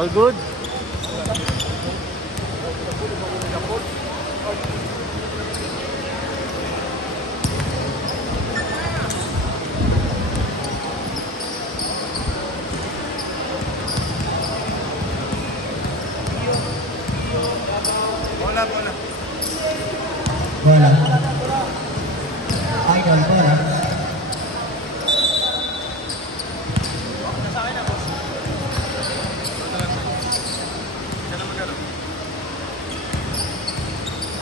All good? Bola. Idol, bola.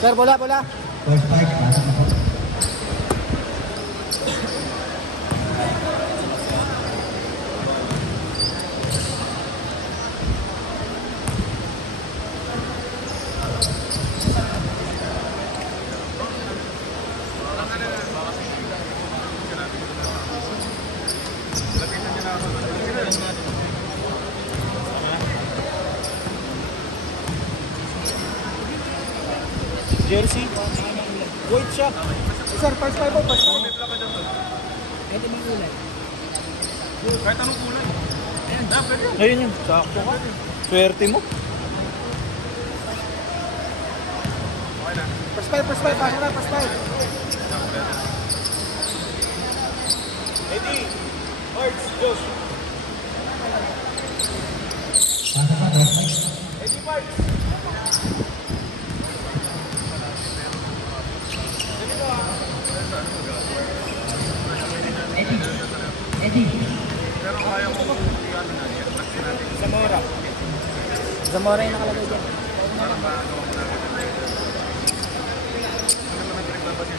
Sir, bola. First fight, pasok na po. Jersey. White shot. Sir, first five po. Pwede mang kulay. Kahit anong kulay. Ayun yun. Sakto ka. Swerte mo. First five. Pasok na, first five. Eddie. Arts, Josh. Pasok na, first fight. Eddie, Parts. Eddie. Pero kaya mo Zamora. Zamora yung nakalagay dyan. parang magawa mo natin. Ano naman trip ba niya?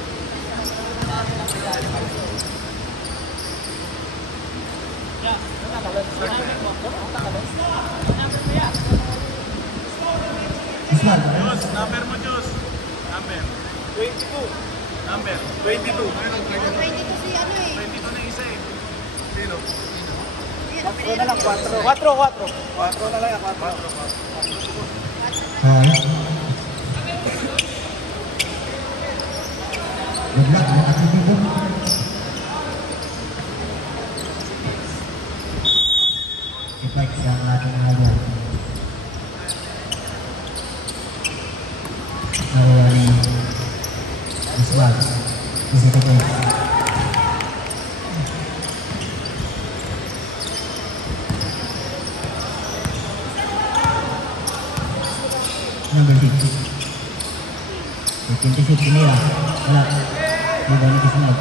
Ismael. Diyos, number mo Diyos. Number. 22. Number. 22. 22 si ano eh. 22 na isa eh. Sino? 4 na lang, 4. 4 na lang, 4. Good luck, mga dito. I-fight sa ating halaga. Nawawali Ismael. Isa ka po. Number 6. 26 Pinira. Wala. Di balik Ismael.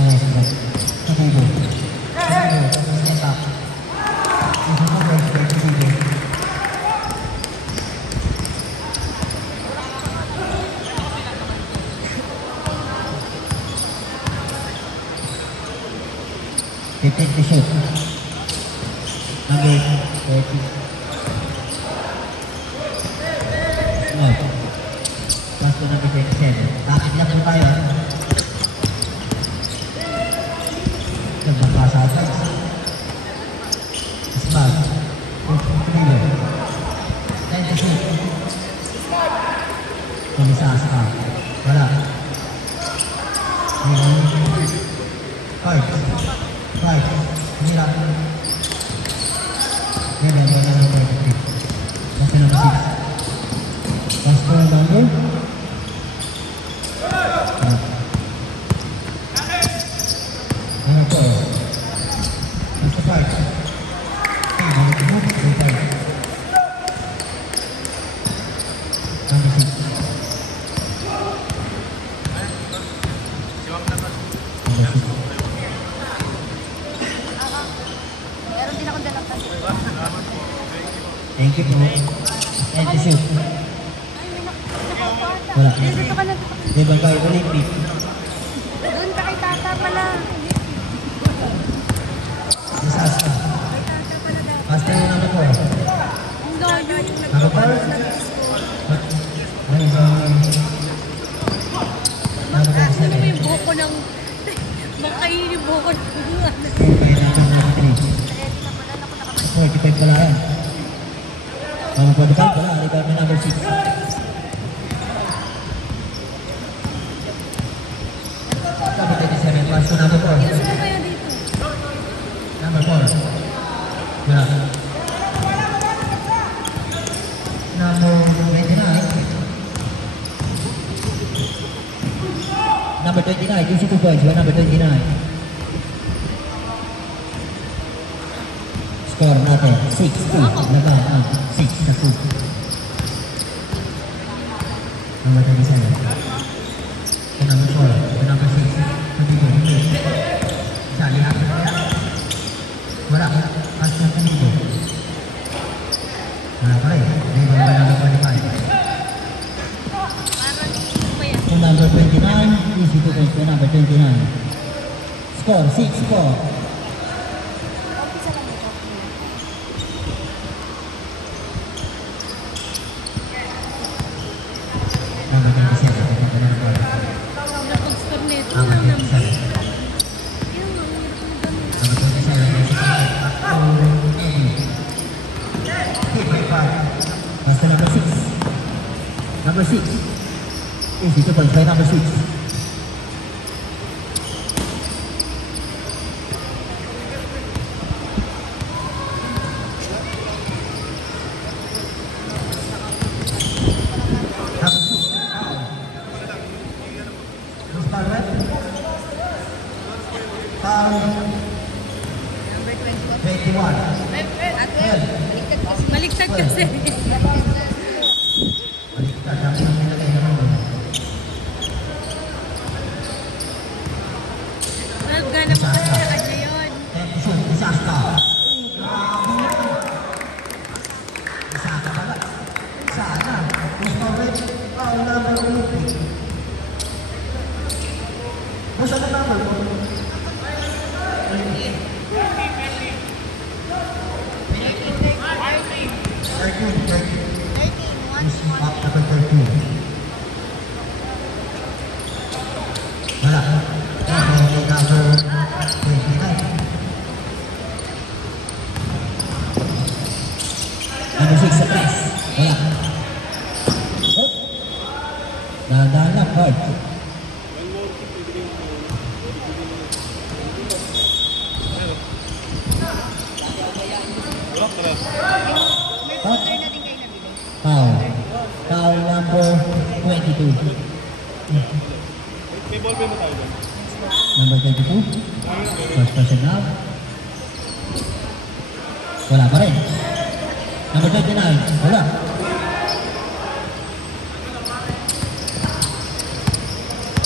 Ay, Ismael. Kapubo. Step up. Isa ka po. Kapubo. Repeat the shoot. Again, 30. No. Last one number 27. Bakit lang po tayo? Nagpapasasag. Ismael. 26. Kumisasa ka. Wala. Five. Mira. Yan, number 50. Kasi number 6. Last one number. Ano po? Nasa 5. Balik mo. 5. Number 6. Number 6. Meron din akong dalang kasi. Thank you po. And the shoot. Ay, may nakaupo ata. Wala. Dito ka lang. Di ba kayo Olympic? Doon ka kay tata pala. Nasas ka. Master yung number 4. Ang layo yung Number 4? Ano yung number Ano 7? mo yung buko ng... Makainin yung buko ng... Okay, number 3. 45 pala yan. Number 45 pala. Ano ba number 6? Number 27 pa. Pass to number 4. Ilan sila kaya dito? Number 4. Wala. Number 29. Number 29, gives you 2 points by number 29. Score natin, 6-2. Laban, 6-2. Number 27. To number 4. To number 6. Isa, lihat. Wala. Pass na tumigo. Wala pa rin. Libo ba number 45? Parang ano ba yan? To number 29, easy to point to number 29. Score 6-4. Number 27. Napag-score nito Number lang naman. 27. Yung ang hirap na ganun. Number 27. Pass to number 6. Number 6. Easy to point by number 6. Baliktad kasi. Gana mo kasi sa kanya yun. Wala. Number 6 sa press. Wala. Oh. Dahan-dahan lang, hard. Foul. Foul number 22. May ball ba mo tayo doon? Number 22. First person now. Wala pa rin. Number 29. Wala.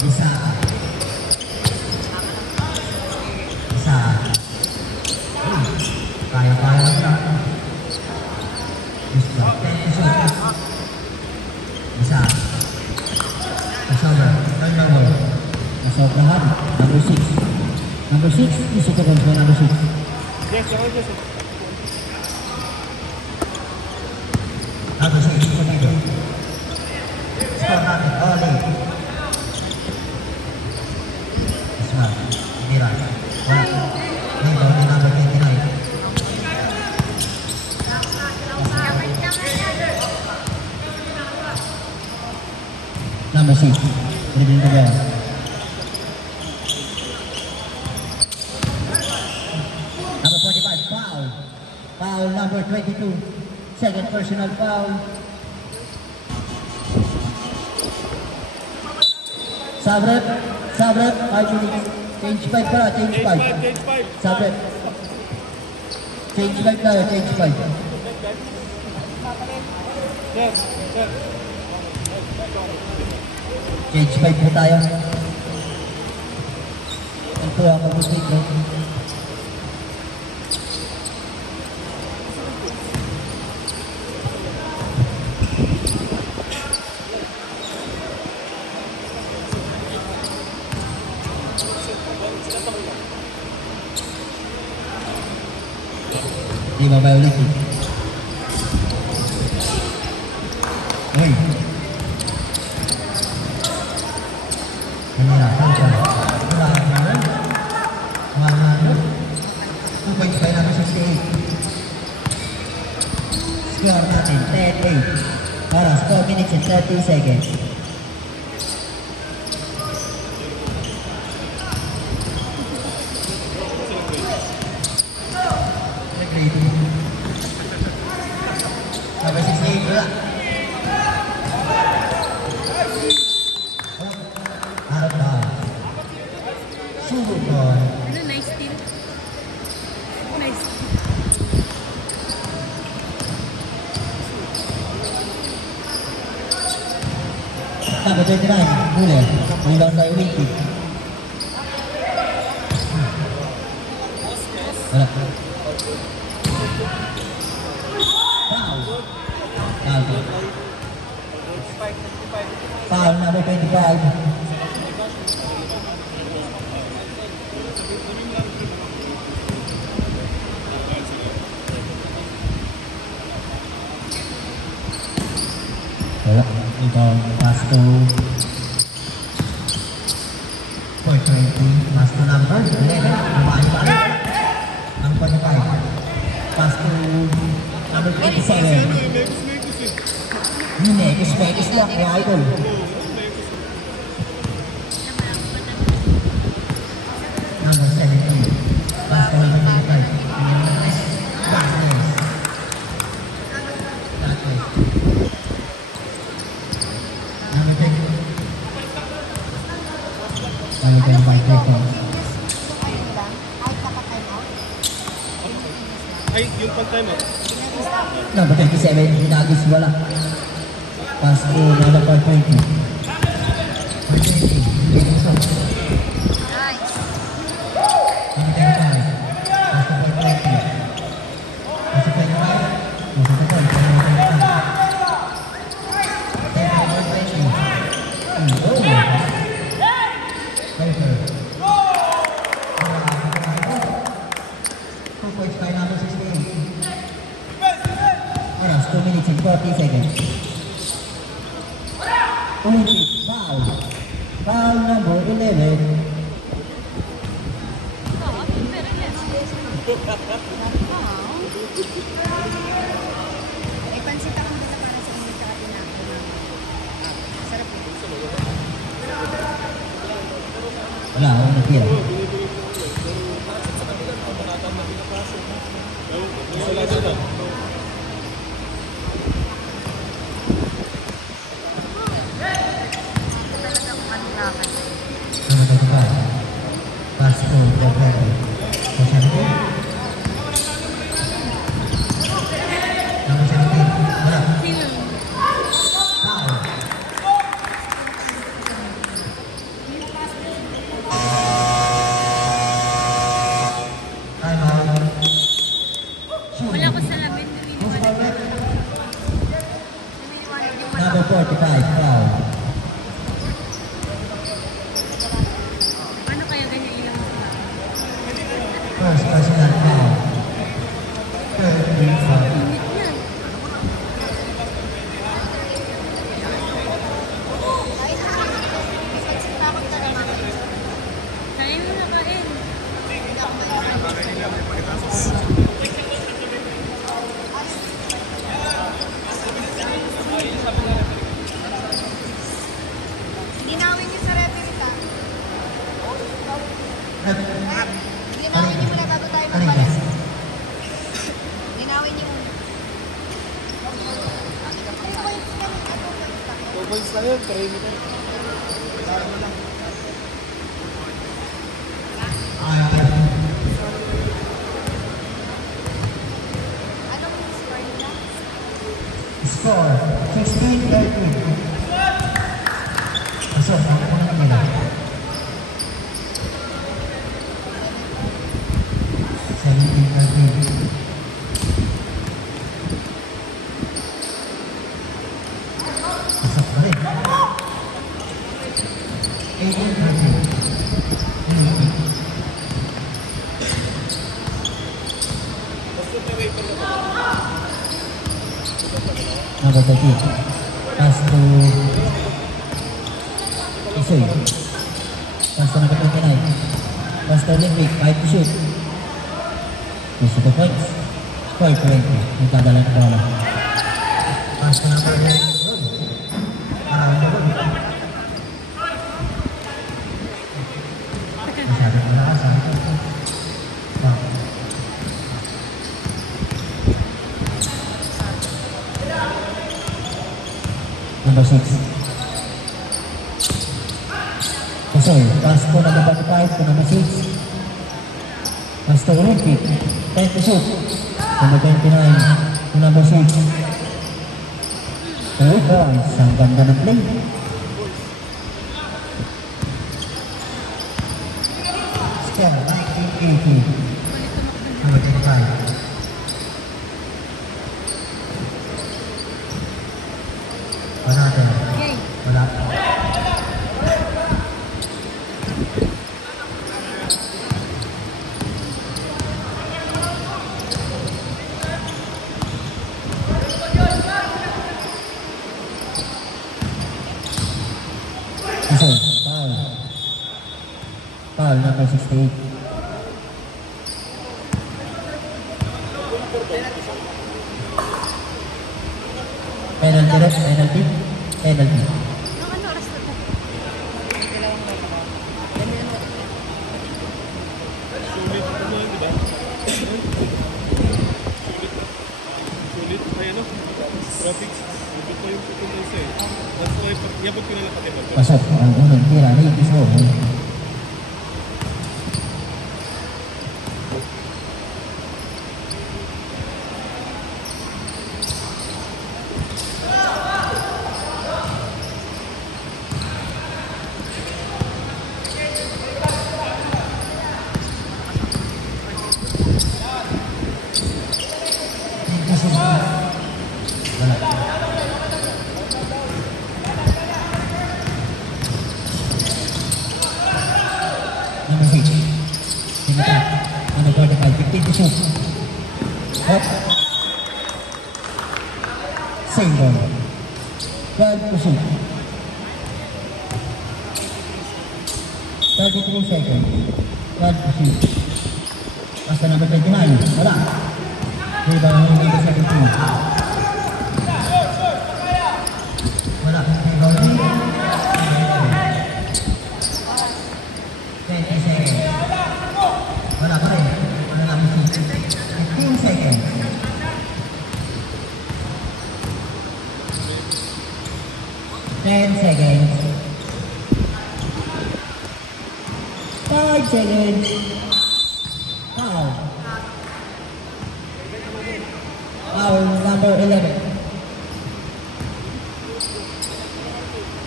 Isa. Isa. Kaya-kaya lang lang. Isa. Isa. Kasama. Turnover. Nasobrahan. Number 6. Number 6. Isa to control number 6. Yes, yes. Number 6. Tumigil. Score natin. Oli. Isma. Mira. Wala. Ito ni number 29. Number 6. Dribbling the ball. Number 45. Foul. Foul number 22. Second personal foul. Sabrep. Sabrep. 5 minutes. Change 5 para. Change 5. Change 5. Sabrep. Change 5 tayo. Change 5. Yes, yes. Change 5 po tayo. Ito ako music. Di ba ba ulit? Uy. Kanina, kanina. Wala ka naman. Wala na. 2 points by number 68. Score natin, 10-8. Para 4 minutes and 30 seconds. Shoot ball. Ano, nice steal? Nice steal. Number 29, Muller. Rebound by Winky. Wala. Foul. Foul number 25. Wala. Rebound pass to 420. Pass to number 11. Balik. Number 25. Pass to number 27. Mekis lang kay Idol. Number 17. Pass to number 25. Backness. Number 20. Balikan by 3 points. Ay, yung pag-time out. Number 27, Hinagis wala. Pass to number 420. 420, Benson. Number 25, pass to 420. Pass to 25, pass to 25, 2 points by number 68. Oras, 2 minutes and 40 seconds. Olympic foul. Foul number 11. Oo, pero yes. May pansit akong dito para sa inyo tsaka tinapay. Sarap yun. Wala, ako natira. Number 25. Pass to Jeffrey. Number 17. Wala. Steal. Foul. Time out. Wala ko sa lamin. Who's foul back? Lumiliwanag yung Number 45. Foul. Ano kaya ganyan ilang sila? First personal foul. Third green foul. Init yan. pansit na akong talaga. Kaya mo na kain. Ginawin niyo sa referee ka. Ginawin niyo muna bago tayo magbalas. Ginawin niyo muna. 2 points ka rin. 2 points ka rin. 2 points lang yun, 3 minutes. Kailangan mo lang. Anong score nila? Score 16-13. Pasok, ako po naman nila. 17-13. Pasok pa rin. 18-13. Number 13. Pass to Isoy. Pass to number 29. Pass to Olympic. 5 to shoot. Gusto ko points. 4-20. Nagkadala ng bola. Pass to number 11. Masyadong malakas ha. Number 6. Sorry, pass to number 45 to number 6. Pass to Olympic. 10 to shoot. Number 29 to number 6. Oh guys, ang ganda ng play. Step 1980. Number 25. Wala natin. Okay. Wala. Isa, foul. Foul number 68. Penalty red, penalty. Penalty. Nung ano oras na to? Dalawang oras na. Ganun ano. Sulit ano yun, di ba? Sulit, ay ano? Graphics. Sulit pa yung pupunta isa eh. That's why, yabag ko na lang pati ba? Pasok ang unang tira ni Iso. Number 6. Timothy. Number 45. 15 to shoot. Hop. Same ball. 12 to shoot. 33 seconds. 12 to shoot. Basta number 29. Wala. Rebound number 17. Wala. Rebound. 20 seconds. Wala pa rin. Wala lang. 15 seconds. 10 seconds. 5 seconds. Foul. Foul number 11.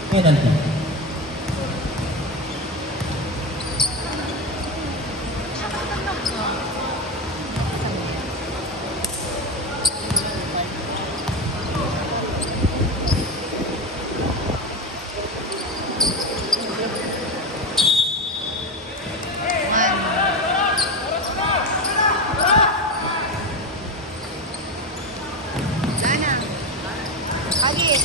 Penalty. Sana. Agit.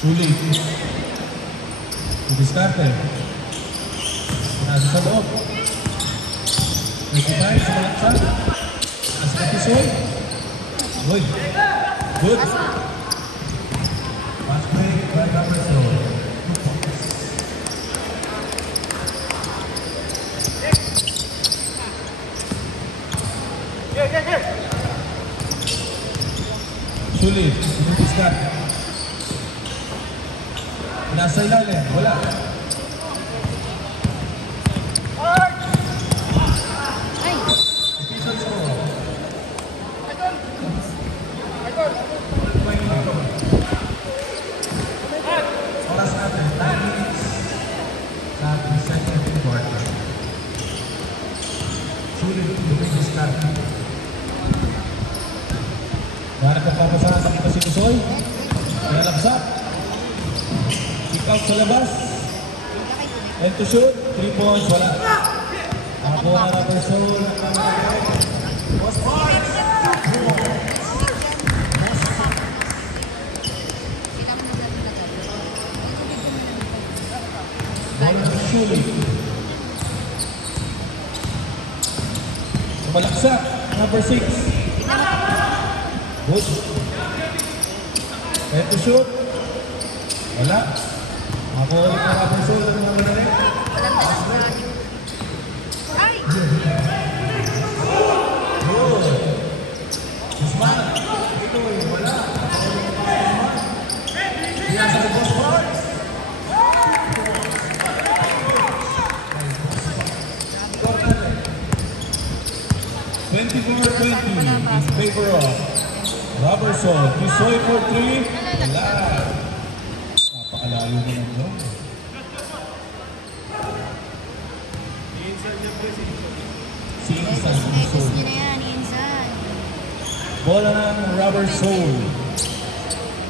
Sulit. Diskarte. Nasa sa loob. 25 sa balaksa. Nasa kapisoy. Good. Good. Pass break by Gabriel. Sulit. Diskarte. Nasa ilalim, wala. Ay. Official score. Oras natin, 9 minutes sa second quarter. Sulit yung discard. Para pagpapasahan sa kita si Kusoy. Kaya laksa. Kick out sa labas. And to shoot. 3 points. Wala. Ako na number soul. Boss points. 2 points. Kita mo na na to. Sulit. Sumalaksak. Number 6. Good. And to shoot. Wala. Ako ulit na rubber soul ng mga rin. Walang dalang sa akin. Ay! Good. Guzman. Ito eh, wala. Yan sa boss parts. Score natin. 24-20 in favor of Rubber Soul. Tisoy for 3. Wala. Napakalayo naman doon. Si Insan Next Soul. nyo na yan, Insan. Bola ng Rubber Soul.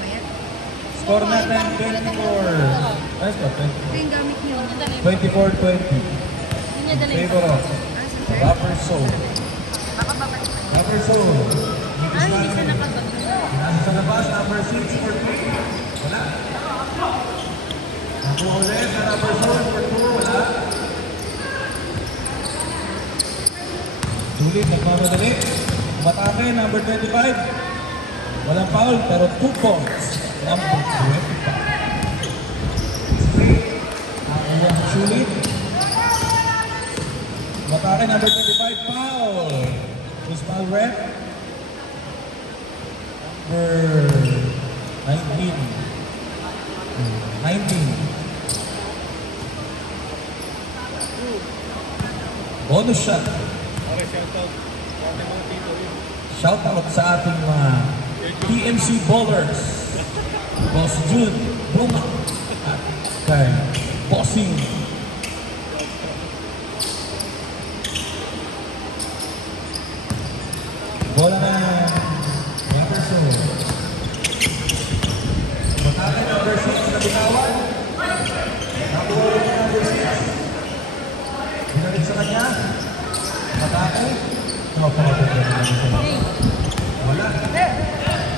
Ayan. Score natin 24. Ay, stop. Ito yung gamit nyo. 24-20 in favor of Rubber Soul. Baka babalik pa. Rubber Soul. Ay, hindi siya nakabag. Nasa sa labas, number 6 for 3. Wala. Nakuha ulit sa Rubber Soul for 2. Wala. Sulit, nagmamadali. Matake, number 25. Walang foul, pero 2 points. Number 25. Ang sulit. Matake, number 25. Foul. Is foul ref. Number 19. 19. Bonus shot. Shout out sa ating mga TMC bowlers. Boss Jun, Buma, at kay Bossing. Bola na Rubber Soul. Matake number 6 na bitawan. Nakuha rin yung number 6. Binalik sa kanya. Matake. Wala.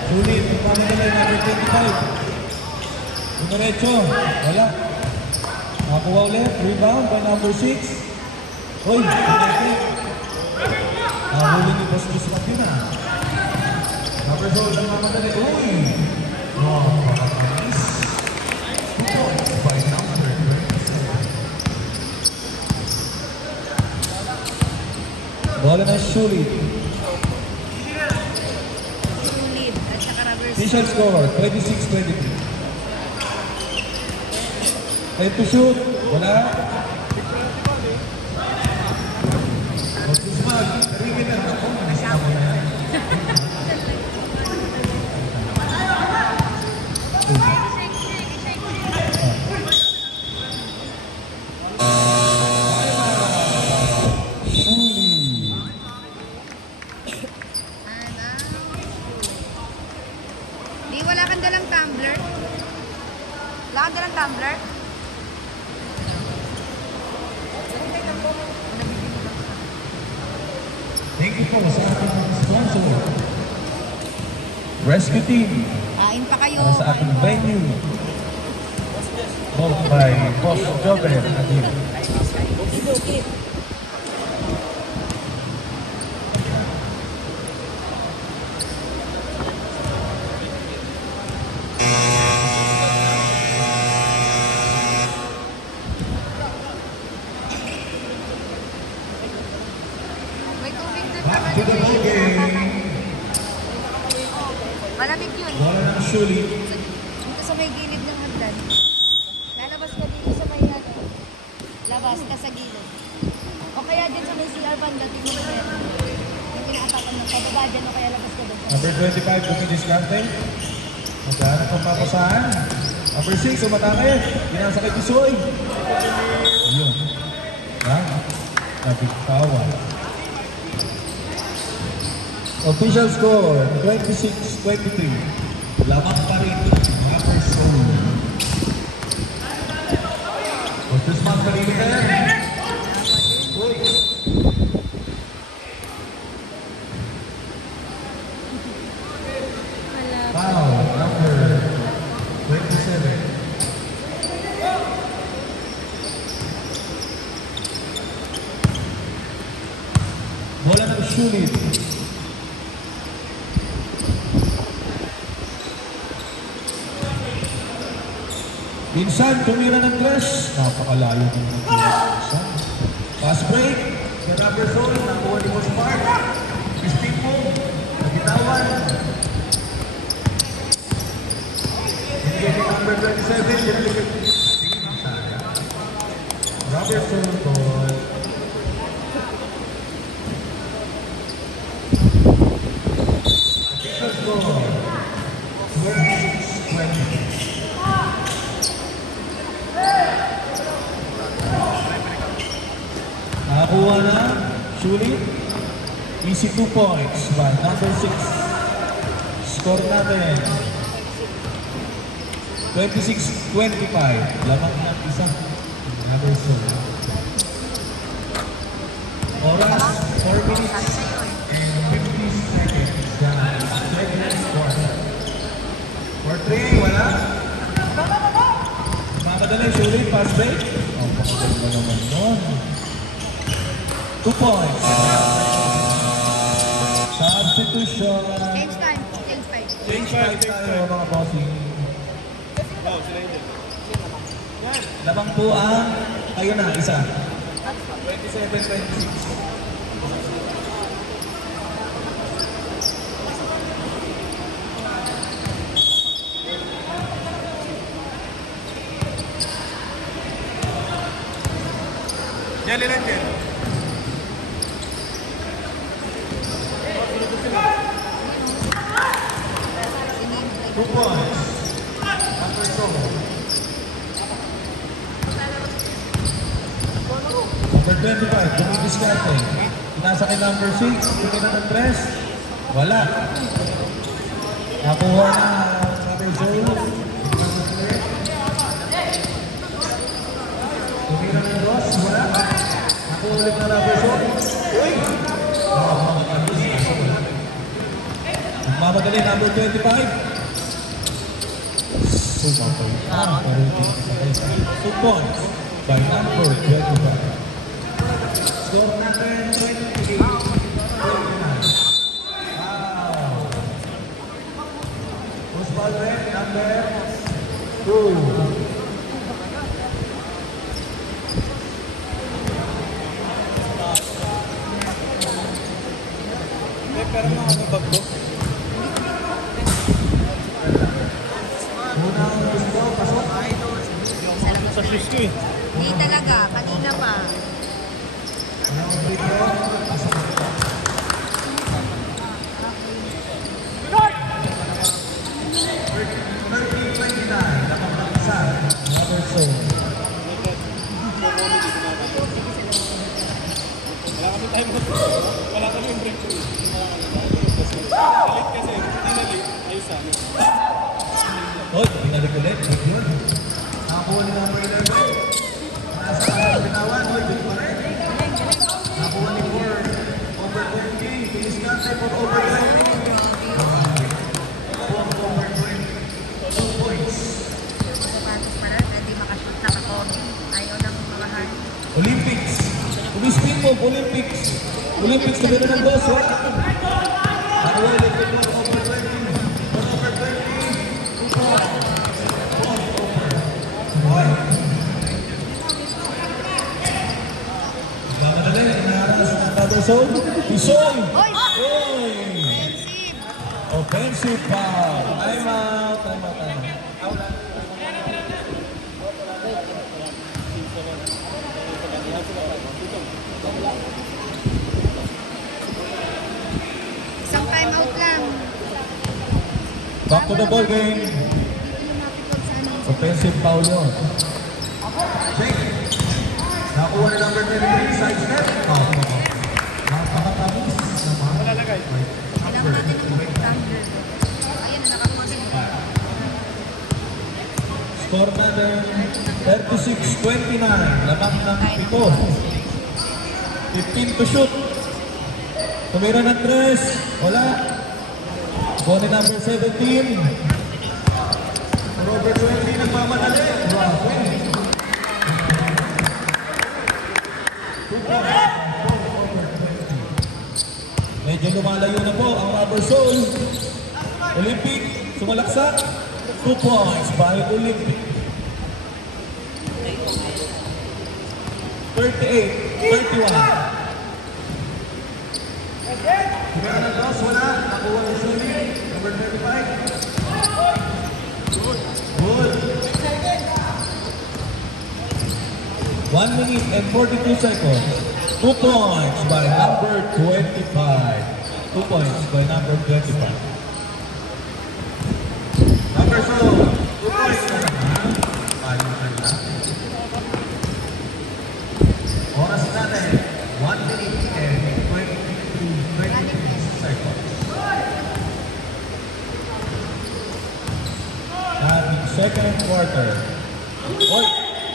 Sulit. Paano nila yung number 25? Dumiretso. Wala. Nakuha ulit. Rebound by number 6. Uy, pinagin. Nahuli ni Boss Guzman yun ah. Number Soul ang mamadali. Uy! Oh, makakalis. 2 points by number 27. Bola na Sulit. Sulit. At saka rubber soul. Official score, 26-23. Time to shoot. Wala. Boss Guzman, ringin na ako. Nasama na. Di, wala kang dalang tumbler? Wala kang dalang tumbler? Thank you po sa ating mga sponsor. Rescue Team Kain pa kayo. para sa ating venue. Bought by Boss Jover Adir. May tubig doon Back naman. to the ball game. Malamig yun. Bola ng Sulit. Dito sa may gilid ng hagdan. Lalabas ka dito sa may ano. Labas ka sa gilid. O kaya dyan sa may CR banda, tingin mo yan. Yung inaatakan ng pababa dyan, o kaya labas ka doon. Number 25, Buki Discarte. Maghanap ang papasahan. Number 6, umatake. Pinasa kay Tisoy. Yun. Ha? Nabigtawan. Official score, 26-23. Lamang pa rin. Rubber Soul. Guzman pa rin ito. Uy. Foul, number 27. Bola ng Sulit. Minsan, tumira ng tres. Napakalayo ng minsan. Fast break. The number zone. Nakuha ni Boss Mark. Christine mo. Nagitawan. Hindi number 27. Robertson ball. Official score. 26-20. Nakakuha na, Shuli. Easy 2 points by number 6. Score natin. 26-25. Lamang ng isa. Number 2. Oras, 4 minutes and 50 seconds. Second quarter. For 3, wala. Mamadali, Shuli, pass break. Oh, pakaganda naman nun. 2 points. Substitution. Change time. Change time. Change 5 tayo mga bossing. Labang po ang kayo na, isa. 27-26. Yan, ilan yan? Two points. Number 2. Number 25, dumidiskarte. Nasa kay number 6, tumira ng 3. Wala. Nakuha na number 0. Tumira ng 2, wala. Nakuha ulit na number 4. Uy! Nagmamadali, number 25. Two points by number 25. Score natin 28-29. Wow. Osvaldo, number 2. Pero mga ano bag ko? Sa shoes ko eh. Hindi talaga. Kanina pa. Wala kami yung break. Late kasi. Hindi na late. Ayos sa amin. Oh, pinalik ulit. Yun. Nakakuha ni number 11. Nasa binawan. Oh, yun pa rin. Nakakuha ni 4. Over 20. Piniskante for over 20. Over 20. 2 points. Sapatos pala. Hindi makashoot na ako. Ayaw ng mga hard. Olympics. Umispin mo, Olympics. Olympics na meron ng boss. Nakakuha ulit ni 4 over 20. 4 over 20. 2 points. Mamadali, inaharas ng double zone. Isoy! Hoy! Oy! Offensive! Offensive foul. Time out, time out, time out. Isang time out lang. Back to the ball game. Dito lumapit ko sa ano. Offensive foul yun. Check. Nakuha ni number 23, side step. Napakatamis naman. Wala lagay. Kailangan natin ng thunder. Ayan, nakakuha sila. Score natin 36-29. Lamang ng 7. 15 to shoot. Tumira ng 3. Wala. Kuha ni number 17. Robert 20 nagmamadali. Grabe. Medyo lumalayo na po ang Rubber Soul. Olympic, sumalaksak. 2 points by Olympic. Kumaya ng toss, wala. Nakuha ni Sully. Number 35. Good. 1 minute and 42 seconds. 2 points by number 25. 2 points by number 25. Number 2. 2 points na naman. Oras natin. 1 minute and 22 seconds. Ating second quarter. Oy!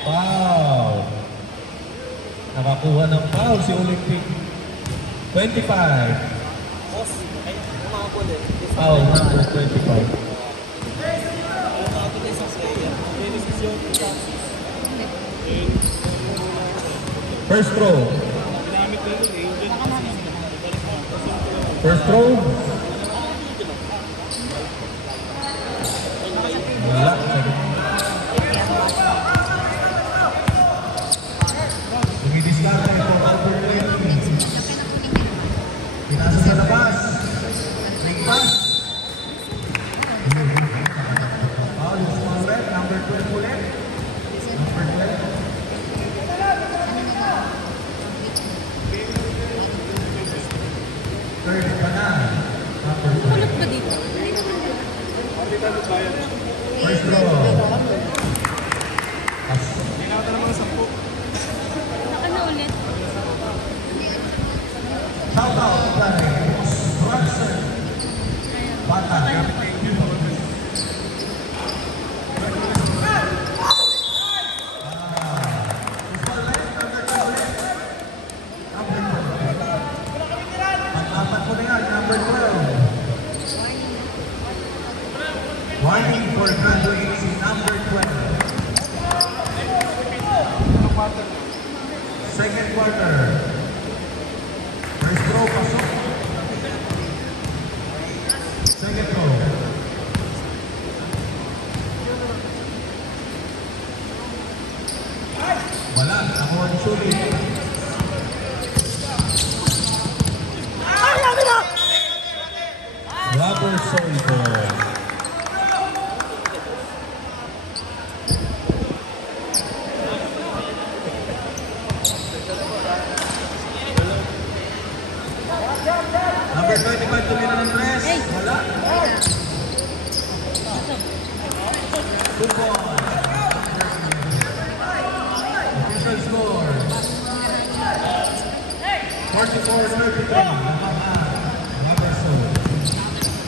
Foul! Nakakuha ng foul si Olympic. 25. Boss, ay, umakapon eh. Foul number 25. Umakapon sa saya. May desisyon. First throw. Ginamit na yun, Angel. First throw. Wala. Dumidiskarte for Albert Levy. Pinasa sa labas. Ring pass. Foul is small red. Number 12 ulit. Number 12. Third pa na. Number 12. Kulot ba dito? First throw. Pass. Saka na ulit. Shout out kay Bronson. Bata. Pang-apat ko na yan, number 12. Warning for graduating si number 12. Second quarter. First throw, pasok. Second throw. Wala, nakuha ni Sully. Rubber soul ball. Number 25 tumira ng tres. Wala. 2 points. Official score. 44-33. Rubber soul.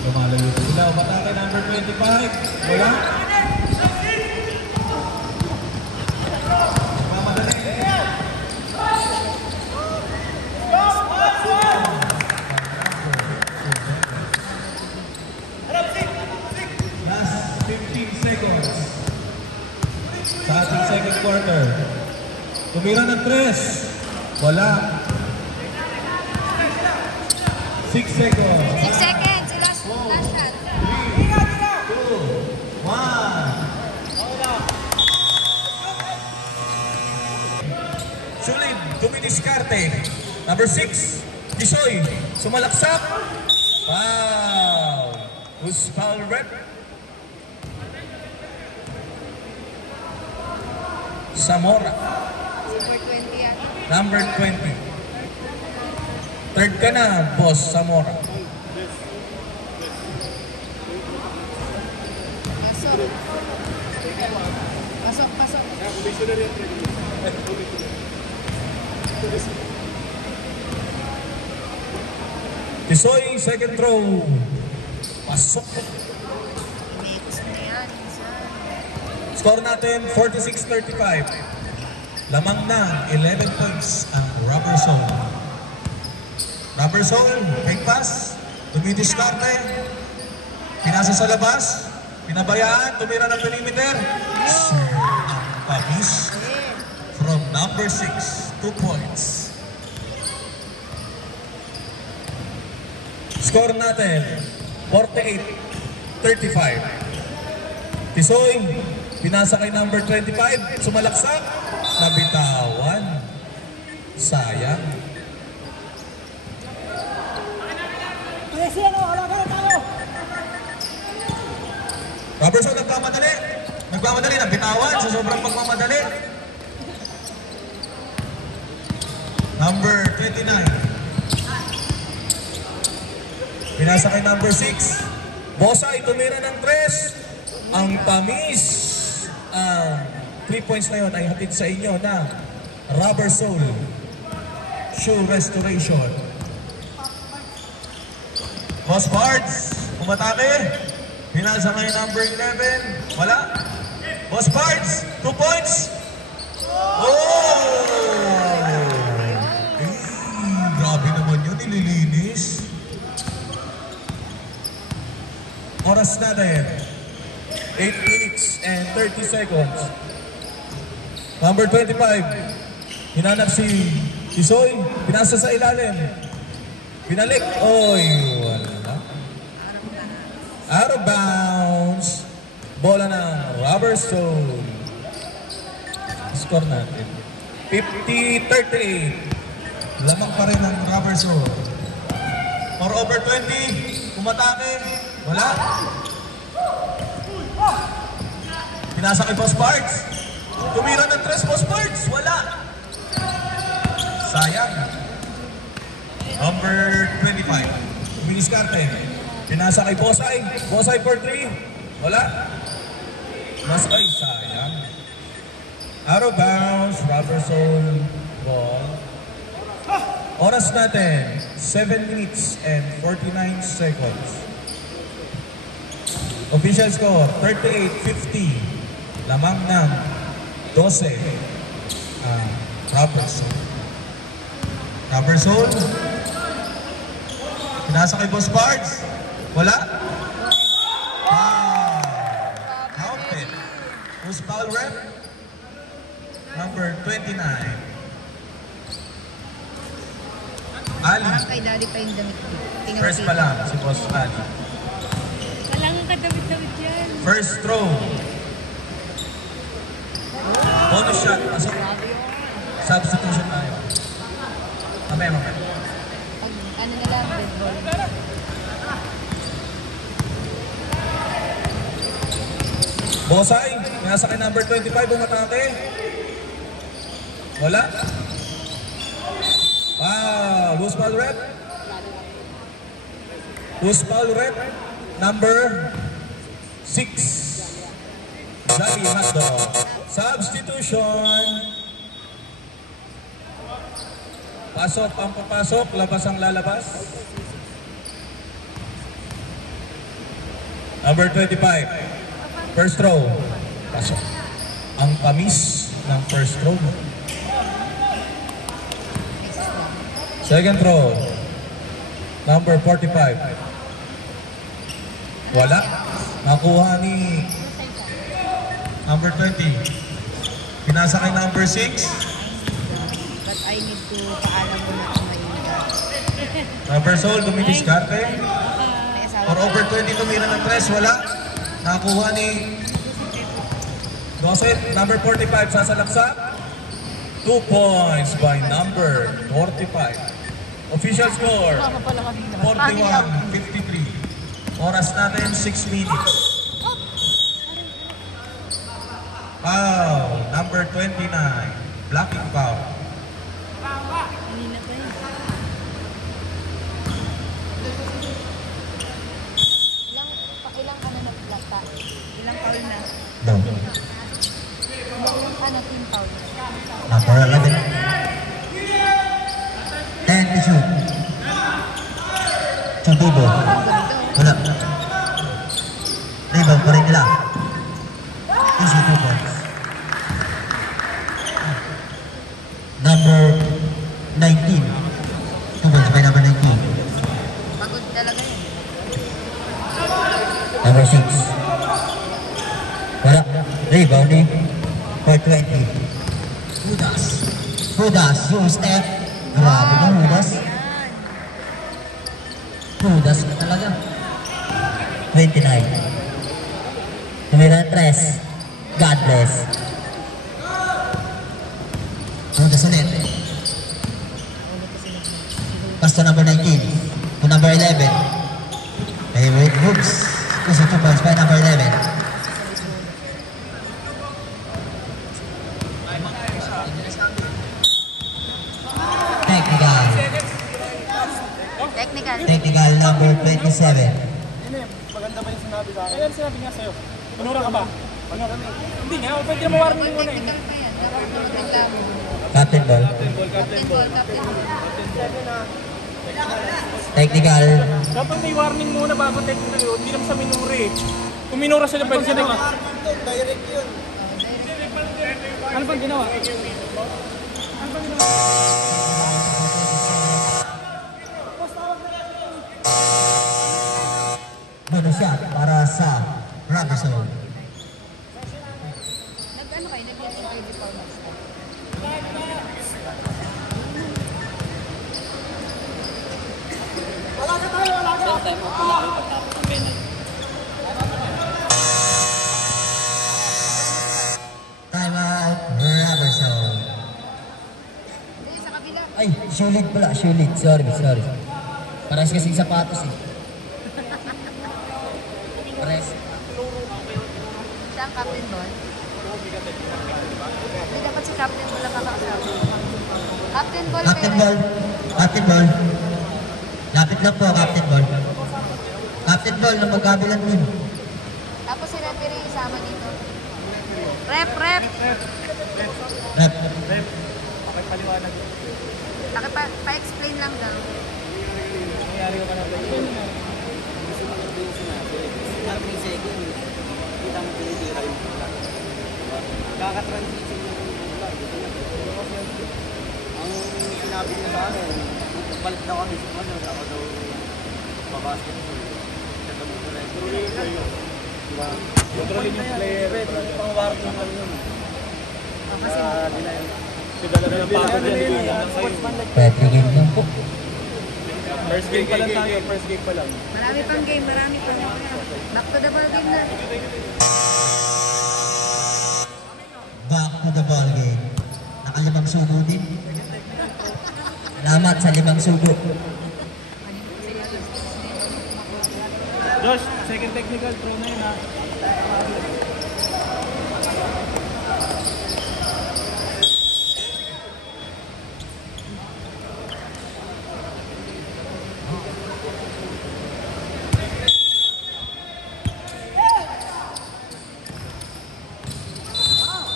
Lumalayo po sila. Umatake number 25. Wala. Mamadali. Last 15 seconds. Sa ating second quarter. Tumira ng tres. Wala. 6 seconds. 6 seconds. Last shot. 3, 2, 1. Sulid, dumidiskarte. Number 6, Tisoy, sumalaksak. Foul. Who's foul rep? Zamora, Super 20 yan. number 20. Third ka na, boss, Zamora. Pasok. Pasok, pasok. Tisoy, second throw. Pasok. May gusto na yan. Minsan. Score natin, 46-35. Lamang na, 11 points ang Rubber Soul. Rubber Soul, fake pass, tumidiskarte, pinasa sa labas, pinabayaan, tumira ng perimeter. Pabis from number 6, 2 points. Score natin, 48-35. Tisoy, Pinasa kay number 25. Sumalaksak. Nabitawan. Sayang. Robertson nagmamadali. Nagmamadali. Nabitawan sa sobrang pagmamadali. Number 29. Pinasa kay number 6. Bosay, tumira ng 3. Ang tamis. 3 points na yun ay hatid sa inyo na Rubber Soul Shoe Restoration. Boss Parts, umatake. Pinasa kay number 11. Wala. Boss Parts, 2 points. Oh! Grabe naman yun, nililinis. Oras natin, 8 minutes and 30 seconds. Number 25, hinanap si Isoy, pinasa sa ilalim. Pinalik, oy, wala. Out of bounds. Bola ng Rubber Soul. Score natin, 50-38. Lamang pa rin ang Rubber Soul. For over 20, umatake. Wala. Pinasa kay Boss Parts. Tumira ng 3 Boss Parts. Wala. Sayang. Number 25. Miniskarte. Pinasa kay Bosay. Bosay for 3. Wala. Bosay. Sayang. Out of bounds. Rubber Soul ball. Oras natin, 7 minutes and 49 seconds. Official score, 38-50. Lamang ng 12. Rubber Soul. Rubber Soul. Pinasa kay Boss Parts. Wala. Counted. Who's foul rep? Number 29. Ali. Parang kay Daddy pa yung damit. First pa lang, si Boss Ali. Walang kadawit-dawit yan. First throw. Bonus shot. Pasok. Substitution tayo. Mamaya. Pag ano na lang, red ball. Bosay, nasa kay number 25, umatake. Wala. Wow, loose ball rep. Loose ball rep. Number 6. Zali Hotdog. Substitution. Pasok ang papasok, labas ang lalabas. Number 25. First throw. Pasok. Ang tamis ng first throw. Second throw. Number 45. Wala. Nakuha ni number 20. Pinasa kay number 6. But I need to paalam ko na kung may Rubber Soul, dumidiskarte. may asawa. For over 20, tumira ng 3. Wala. Nakuha ni Joseph. Number 45, sasalaksak. 2 points by number 45. Official score, 41-53. Oras natin, 6 minutes. Foul, number 29. Blocking foul. Kanina pa yun. Ilang ano na plata? Ilang foul na? No. Ilang ano team foul? Number 11. 10 to shoot. Chutubo. Wala. Rebound pa rin nila. Easy 2 points. Number 19. 2 points by number 19. Pagod talaga yun. Number 6. Wala. Rebounding for 20. Hudas. Hudas. Yung step. Grabe na Hudas. Hudas na talaga. 29. Tumira 3. God bless. Punta sa net. Pass to number 19. To number 11. Favorite moves. Push it 2 points by number 11. Technical. Technical. Technical number 27. Maganda ba yung sinabi sa akin? Ayan sinabi niya sa'yo. Pinura ka ba? Pinura. Hindi nga, pwede mo warning muna eh. Technical pa yan. Dapat na magreklamo. Captain ball. Captain ball, captain ball. Technical. Dapat may warning muna bago technical yun. Hindi naman sa minura eh. Kung minura sila, pwede sila nga. Direct yun. Ano bang ginawa? Bonus shot para sa rubber zone. Nag-ano kayo? Nag-lesson kayo before match? Time out, rubber zone. Hindi, sa kabila. Ay, shoelid pala, shoelid. Sorry. Parehas kasing sapatos eh. Parehas. Siya ang captain ball. Hindi, dapat si captain ball ang kakasama. Captain ball, Captain pero... ball. Captain ball. Lapit lang po, Captain ball. Captain ball na magkabilang din. Tapos si referee isama dito. Rep! Rep. Okay, paliwanag. Pa-explain lang daw. Nangyari ko ka na ba? Kaka-transition yung bulag. Ang sinabi niya sa akin, balik daw kami sa ano, ako daw babasketball. Siya daw mo rin. Tuloy kayo. Diba? Controlling yung player. Pang warning lang yun. Kasi Sigala na ng pagod yan. Hindi lang sa'yo. Pwede game lang po. First game pa lang tayo. First game pa lang. marami pang game, marami pang back to the ball game na. Back to the ball game. Nakalimang sugo din. Salamat sa 5 sugo. Josh, second technical throw na yun ha.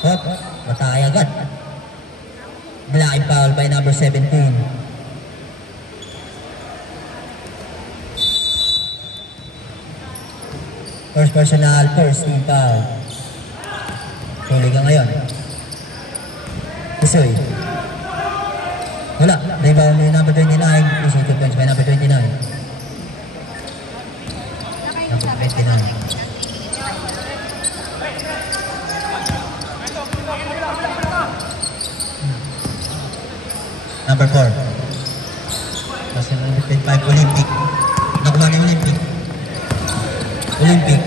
Hop, matay agad. Malaking foul by number 17. First personal, first team foul. Huli ka ngayon. Pusoy. Wala, rebound ni number 29. Pusoy 2 points by number 29. Number 29. Number 4. Kasi number 25, Olympic. Nakuha ni Olympic. Olympic.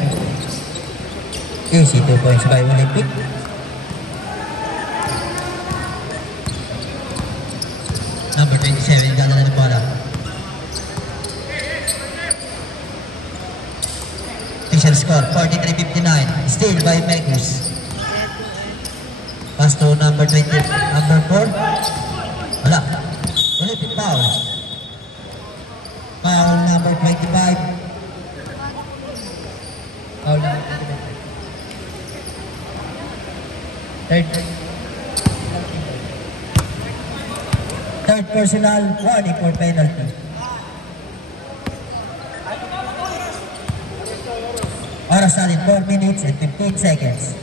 Easy 2 points by Olympic. Number 27, gana na bola. Official score, 43-59. Still by Mekus. Pass to number 20. Number 4. Wala. Olympic foul. Foul number 25. Foul number 25. Third personal, warning for penalty. Oras natin 4 minutes and 15 seconds.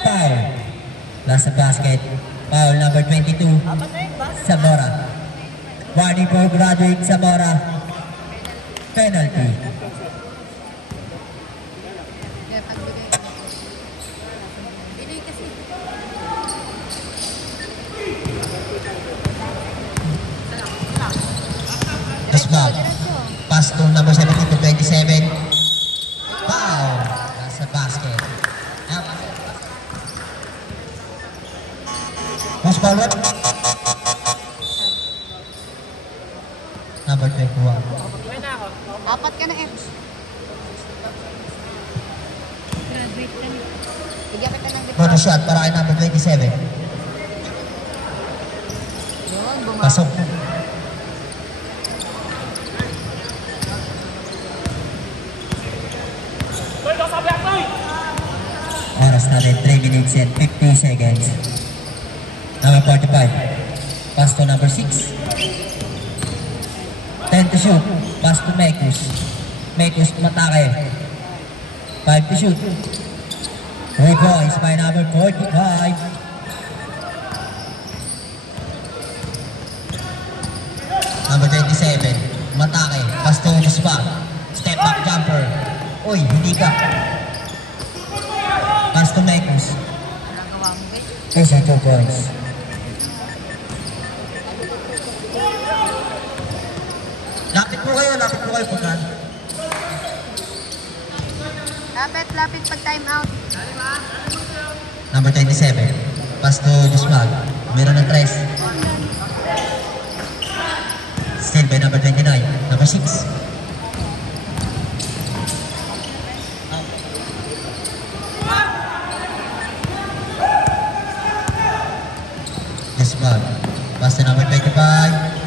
Foul. Last sa basket. Foul number 22. Zamora. Warning for graduate Zamora. Penalty. Kaya pagbigay. Pinoy kasi. Touchback. Diretso. Pass Pass to number 17 to 27. Foul. Nasa basket. Who's foul rep? Number 21. Apat ka na, Ems. Graduate ka na. Bigyan kita ng Photo diploma. shot para kay number 27. Yun, bumaba. Pasok. Toy, daw sabi ako, Toy! Oras natin 3 minutes and 50 seconds. Number 45. Pass to number 6. 10 to shoot. Pass to Mekus. Mekus matake. 5 to shoot. 3 points by number 45. Number 27. Matake. Pass to Musba. Step back jumper. Uy, hindi ka. Pass to Mekus. Nagawa mo, guys. These are 2 points. Lapit po kayo pagka. Lapit pag time out. Number 27. Pass to Dusmag. Meron ng 3. Still by number 29. Number 6. Dusmag. Pass to number 25.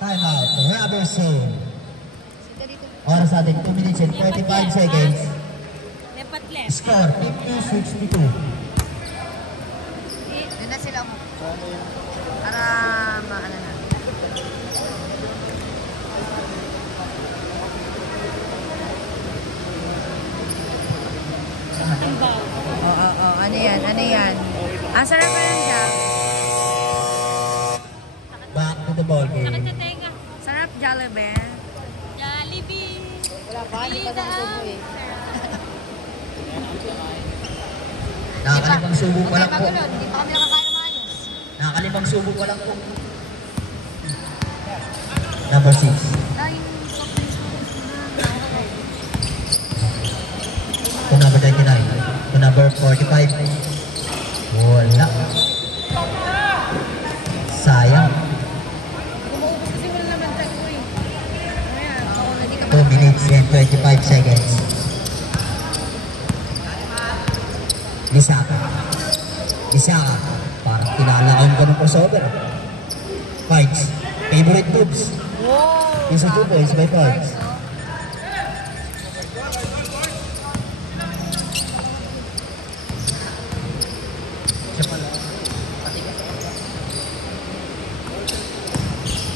Time out. Rubber zone. Sige dito. Oras natin 2 minutes and 45 seconds. Lepat left. Score 50-62. Doon na sila mo. Para maano na. Timbaw. Oo. Ano yan? Ang sarap ka lang dyan. Back to the ball Sakit game. sa tenga. Sarap Jollibee. Jollibee. Wala pa, hindi pa nasubo eh. Nakakalimang subo pa lang po. Hindi pa kami nakakain ng maayos. Nakakalimang subo pa lang po. Number 6. Ay, soft drinks mo. To number 29. To number 45. Wala. Sayang. Umuubos kasi wala naman tayo eh. Ayan. Oo, hindi ka 2 minutes and 25 seconds. Lisaka. Parang kinalaon ka ng crossover. Fights. Favorite moves. Wow! Isa 2 points by Fights.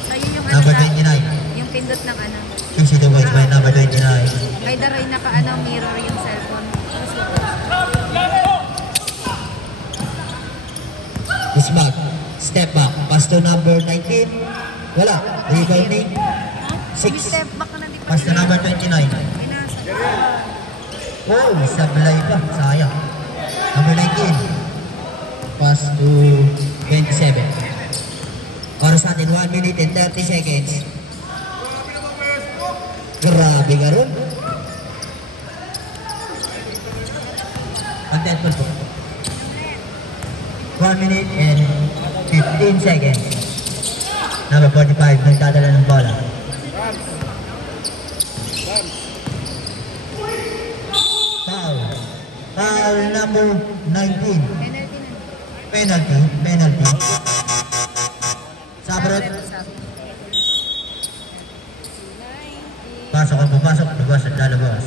Sa'yo yung Number sa- 29. yung pindot ng ano. Easy the points by number 29. Kay Daray naka mirror yung cellphone. Ismag. Step back. Pass to number 19. Wala. Rebounding. 6. Step back ka na di pa. Pass to number 29. Oh, sablay pa. Sayang. Number 19. Pass to 27. Oras natin 1 minute and 30 seconds. Grabe ka ron. Mag-deadpool po. 1 minute and 15 seconds. Number 45, nagdadala ng bola. Foul. Foul number 19. Penalty na. Penalty. Sabrot. Pasok ang pumasok, labas at lalabas.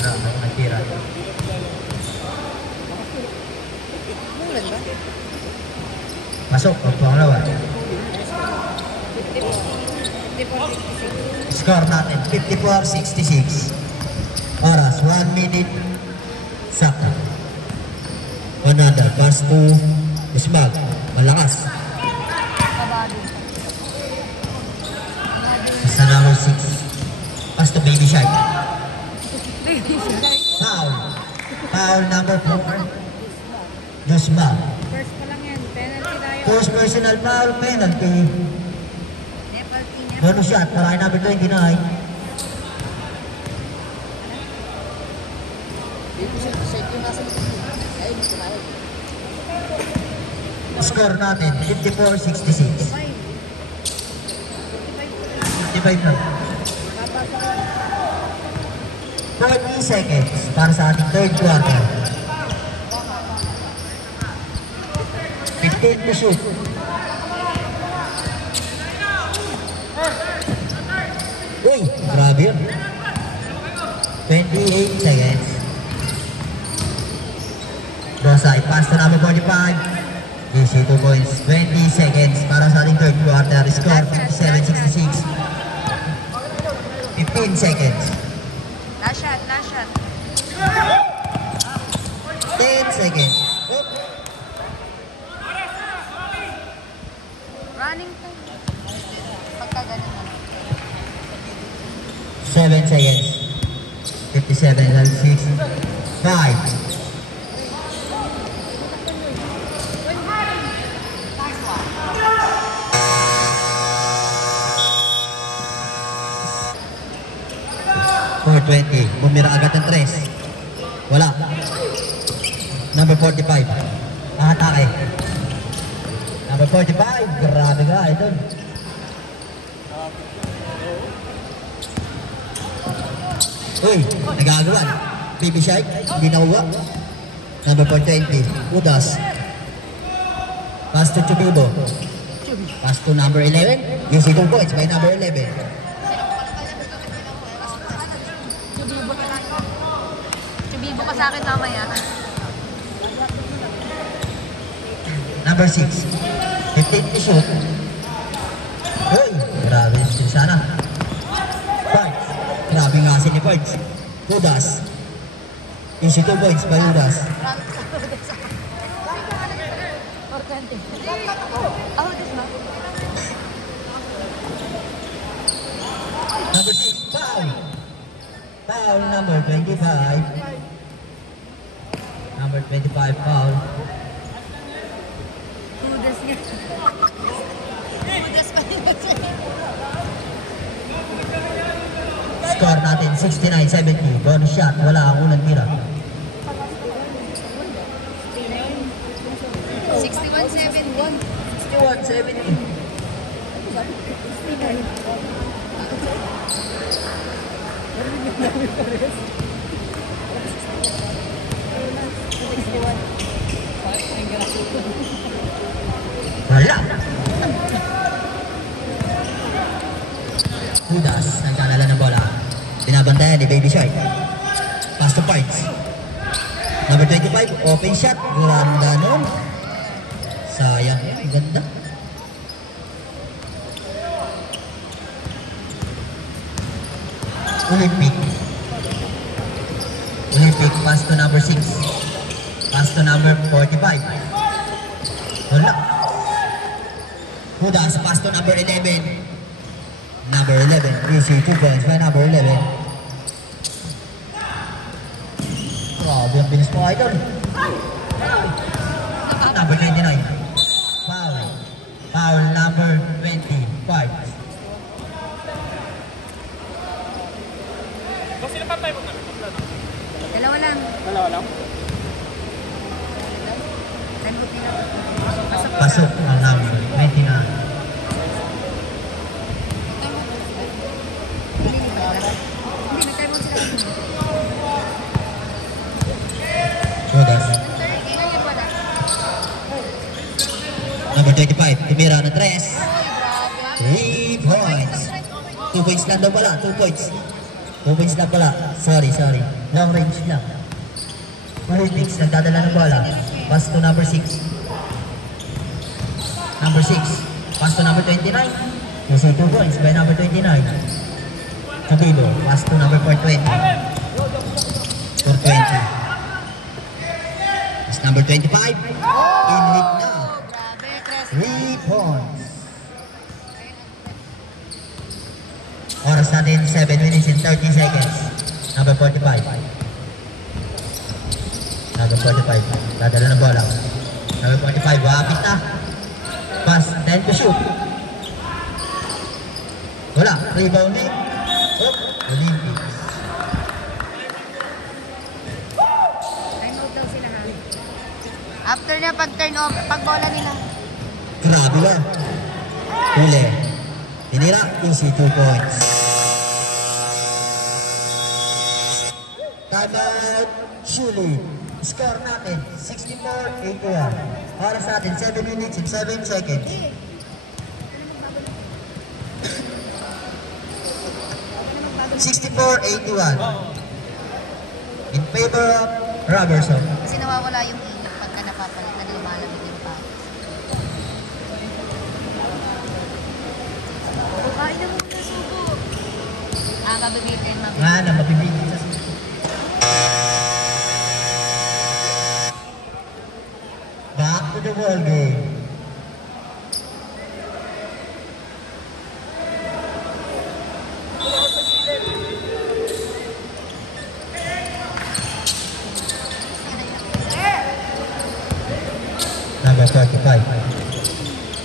Wala, nagtira. Mulan ba? Pasok, pangalawa. Score natin, 54-66. Oras, 1 minute. Sakto. 100. Pass to Ismag. Malakas. Kabado. 6. Pass to Baby Shark. Foul. Foul number 4. Dusma. First pa lang yan. Penalty tayo. First personal foul, penalty. Nepal team. Bonus shot para kay number 29. Score natin, 54-66. 55 na. 40 seconds para sa ating third quarter. 15 to shoot. Uy, grabe yun. 28 seconds. Rosai, pass to number 45. Easy 2 points. 20 seconds para sa ating third quarter. Score 57-66. 15 seconds. Last shot, last shot. 10 seconds. Oh, Running time. Pagka ganun. 7 seconds. 57-6. 5. For 20. Bumira agad ng 3. Wala. Number 45. Atake. Number 45. Grabe ka, idol. Uy, nagagawa. Baby Shark, hindi nakuha. Number 420. Udas. Pass to Chubibo. Pass to number 11. Using 2 points by number 11. Chubibo ka sa akin mamaya. Number 6. 15 to shoot. Uy, grabe si sana. Parts. Grabe nga si ni Parts. Udas. Using 2 points by Udas. Number 6. Foul. Foul number 25. Number 25 foul. Udas nga. Udas pa yun. Score natin 69-70. Bonus shot. Wala ang unang tira. 61-71. 61-70. Wala. Udas, nagkanala ng bola. Binabantayan ni Baby Shark. Pass to Parts. Number 25, open shot. Ganda nun. Sayang. Ganda. Olympic. Olympic, pass to number 6. Pass to number 45. Wala. Udas, pass to number 11. Number 11. Easy 2 points by number 11. Grabe ang bilis mo, idol. Number 29. Foul. Foul number 25. Kung sila pa tayo mag Dalawa lang. Dalawa lang? Nandun nila. Pasok ang number 29. Hindi, nag-time out sila. Udas. Kailan yan wala? Number 25. Tumira ng 3. Ay, grabe. 3 points. 2 points lang daw pala. 2 points. 2 points lang pala. Sorry. Long range lang. Olympics, nagdadala ng bola. Pass to number 6. Number 6. Pass to number 29. Using 2 points by number 29. Cabildo. Pass to number 420. 420. It's number 25. In-hit na. Grabe, Chris. 3 points. Oras natin 7 minutes and 30 seconds. Number 45. Number 45. Dadala ng bola. Number 45. Wapit na. Pass. 10 to shoot. Wala. Rebounding. Oh, Olympics. Time out daw sila ha. After niya pag turn off, pag bola nila. Grabe ba? Huli. Tinira. Easy 2 points. Timeout. Shuli. Score natin 64-81. Oras natin 7 minutes and 7 seconds. $64-81 in favor of Robertson. Kasi nawawala yung ilaw pagka napapalit na lumalamig yung pawis. Kain na muna suko. Mabibitin, mabibitin. Nga na, mabibigyan sa susunod. Back to the ball game. Number 35.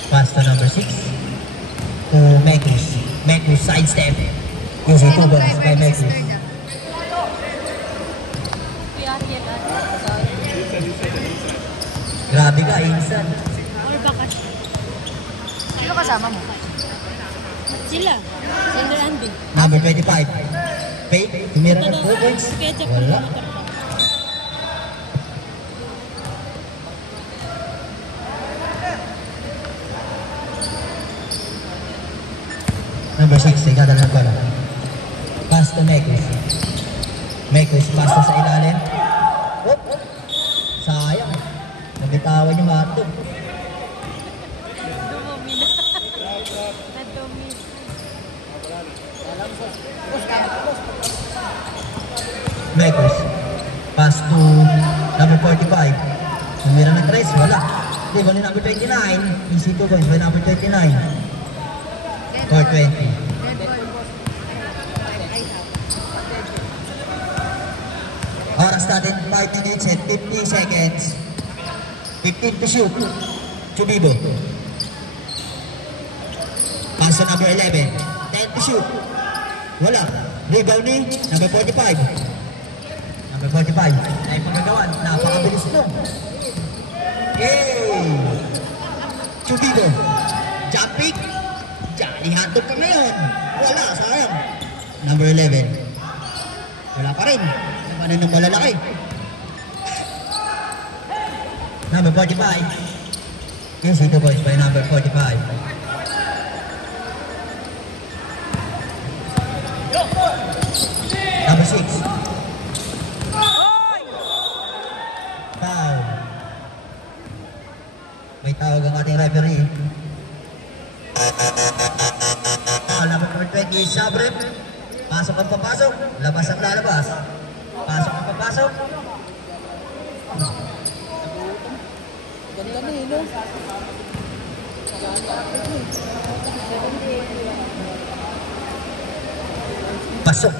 Pass to number 6. To Mekus. Mekus sidestep. Easy 2 balls by Mekus. Grabe ka, Insan. Or baka Sino kasama mo? sila. Sila Andy. Number 25. Fake. Tumira ng 2 points. Ketchup Wala. Number 6, nagdadala ng bola. Pass to Mekus. Mekus, pass to sa ilalim. Oh, sayang. Nabitawan yung matog. Dumumi na. Nadumi. Mekus. Pass to number 45. Tumira ng 3, wala. Di ba number 29? Easy 2 points by number 29. 420. Oras natin 5 minutes and 50 seconds. 15 to shoot. Chubibo. Pass to number 11. 10 to shoot. Wala. Rebounding. Number 45. Number 45. Ay pagkagawan. Napakabilis mo. Yay! Chubibo. Jumping. Jolly hotdog ka ngayon. Wala. Sayang. Number 11. Wala pa rin. Ano nang malalaki? Number 45. Easy 2 points by number 45. Number 6. Foul. May tawag ang ating referee. Foul number 20, Sabre. Pasok ang papasok. Labas ang lalabas. Pasok ang papasok. Ganda na yun, no? Pasok.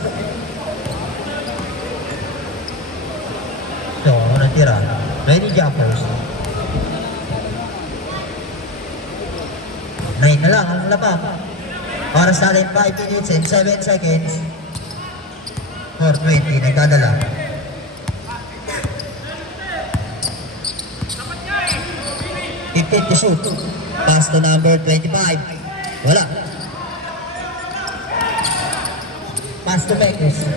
So, ako natira. Ready jumpers. 9 na lang ang labang. Oras natin 5 minutes and 7 seconds. 4:20, nagdadala. To shoot. Pass to number 25. Wala. Pass to Mekus.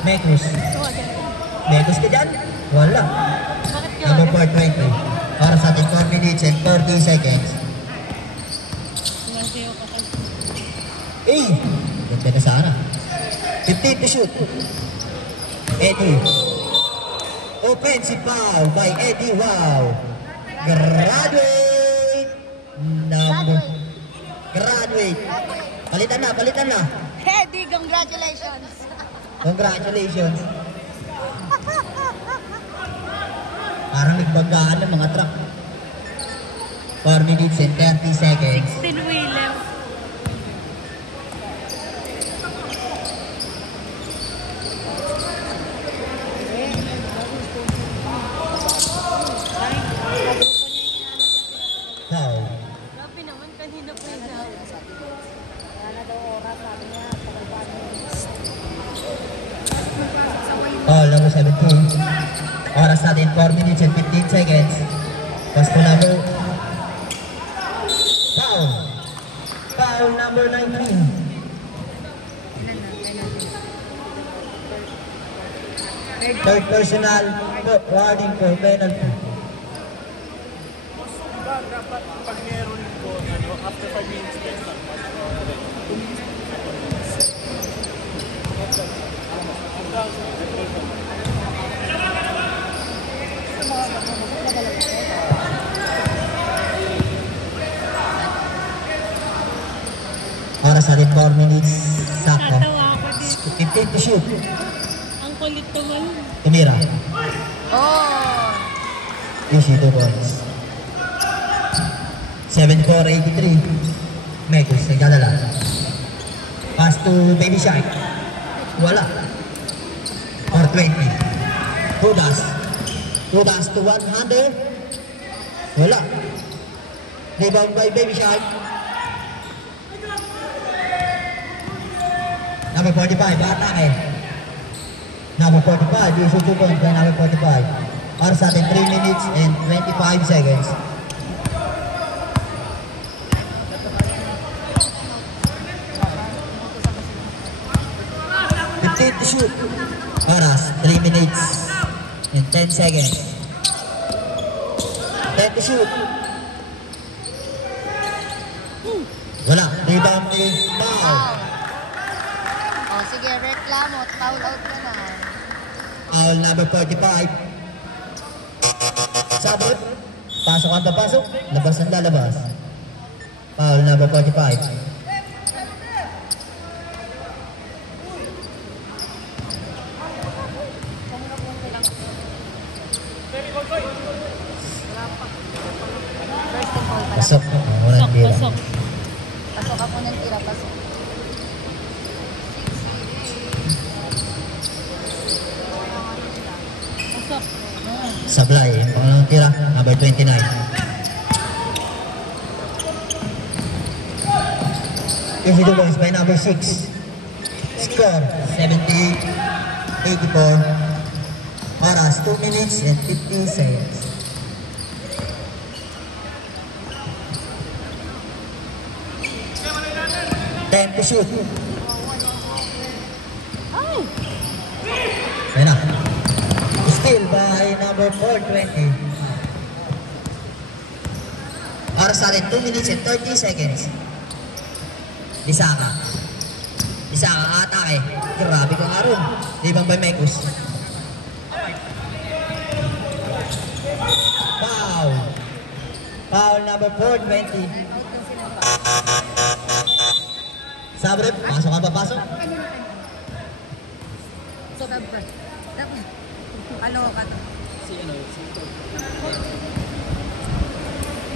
Mekus. Mekus ka dyan? Wala. Number 420. Para sa ating 4 minutes and 40 seconds. Eh! Ganda na sana. 15 to shoot. Eddie. Offensive foul by Eddie. Wow. Graduate. Graduate. Palitan na, palitan na. Eddie, congratulations! Congratulations. Parang nagbanggaan ng mga truck. 4 minutes and 30 seconds. 16 wheeler. 17. Oras natin 4 minutes and 15 seconds. Pass to number foul. Foul number 19. Ilan na? Penalty. Third personal warning for penalty. Diba, dapat pag meron ko, ano, after 5 minutes, next lang. Oras natin 4 minutes. Sakto. Tatawa ako dito. 15 to shoot. Ang kulit naman. Tumira. Oh! Easy 2 points. 7-4-83. Mekos, nagdadala. Pass to Baby Shark. Wala. 420. Hudas. Hudas to 100. Wala. Rebound by Baby Shark. Number 45, atake. Number 45, issue 2 points by number 45. Oras natin 3 minutes and 25 seconds. To shoot. Oras, 3 minutes and 10 seconds. 10 to shoot. Wala. Rebound is foul. Oh, sige, reklamo. Foul out ka na. Foul number 45. Sabot. Pasok ang papasok. Labas ang lalabas. Foul number 45. First and goal pa lang. Pasok. Walang tira. Pasok. Pasok ako ng tira. Pasok. Pasok. Sablay. Yung pangalang tira. Number 29. Easy to points by number 6. Score 78-84. Oras 2 minutes and 50 seconds. Time to shoot. Ay! Ayun na. Steal by number 420. Oras natin 2 minutes and 30 seconds. Lisaka. Lisaka, atake. Grabe kang aron. Libang by Mekos. Foul. Foul number 420. Sabre, pasok ka pa, pasok. Dapat. Kaloka to.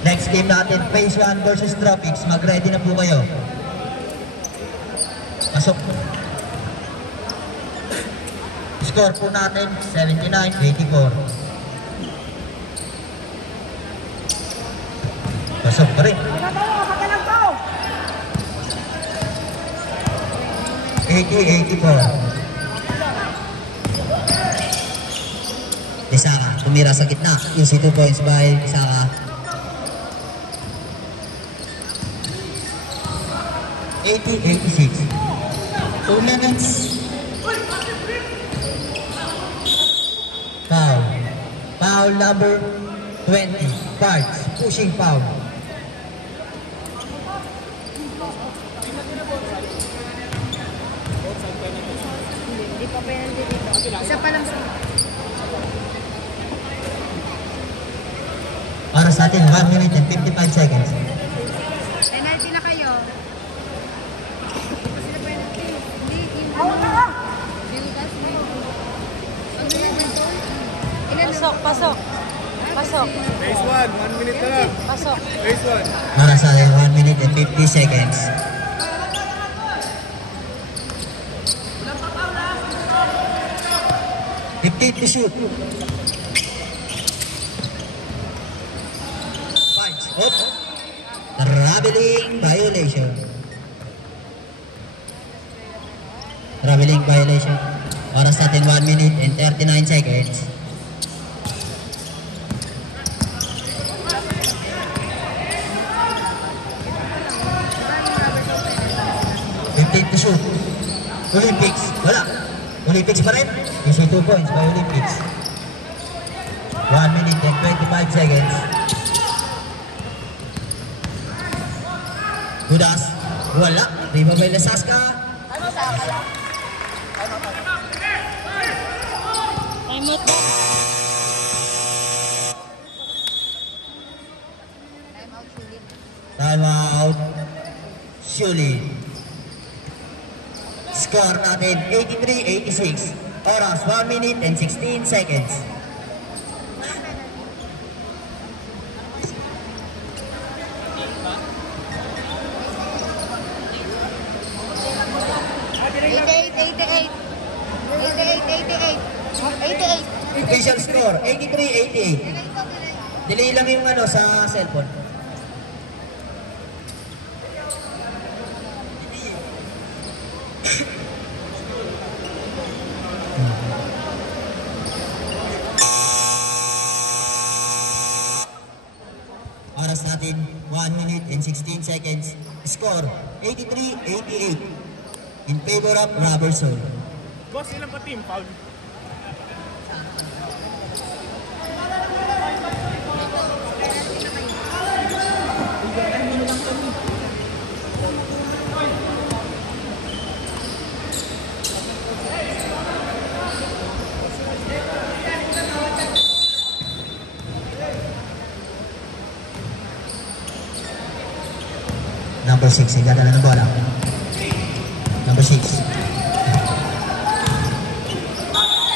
Next game natin, Phase 1 versus Tropics. Mag-ready na po kayo. Pasok. Score po natin, 79-84. Pasok pa rin. 80-84. Lisaka, tumira sa gitna. Easy 2 points by Lisaka. 80-86. 2 minutes. Foul. Foul number 20. Parts. Pushing foul. Hindi pa penalty dito. Isa pa lang sa... Para sa atin, 1 minute and 55 seconds. Penalty na kayo. Hindi pa sila penalty. Hindi, yung ano. Bilugas mo. Ano yan? Ilan Pasok, pasok. Pasok. Phase 1, 1 minute na lang. Pasok. Phase 1. Para sa atin, 1 minute and 50 seconds. To shoot. Punch. Up. Traveling violation. Traveling violation. Oras natin 1 minute and 39 seconds. To shoot. Olympics. Wala. Olympics pa rin. Easy 2 points by Olympics. 1 minute and 25 seconds. Budas. Wala. Rebound by Lasaska. Ano sa pala? Time out ba? Time out, Julie. Time out. Shuli. Score natin 83-86. Oras 1 minute and 16 seconds. Official score 83-88. Delay lang yung ano sa cellphone. Oras natin 1 minute and 16 seconds. Score 83-88 in favor of Rubber Soul. Boss, ilan pa team foul? Number 6, igadala ng bola. Number 6.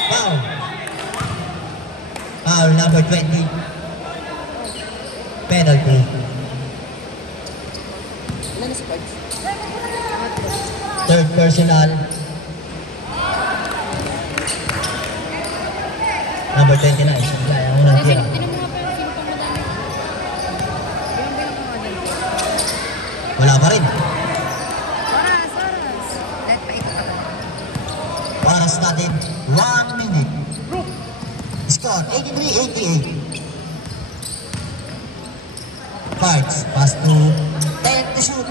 Foul. Foul number 20. Penalty. Third personal. Number 29. Ang unang tira. Tinan mo nga pero sino pang madami. Ilang bilang ka nga dyan? Wala pa rin. Oras. Let pa ito ka. Oras natin 1 minute. Score 83-88. Parts pass to 10 to shoot.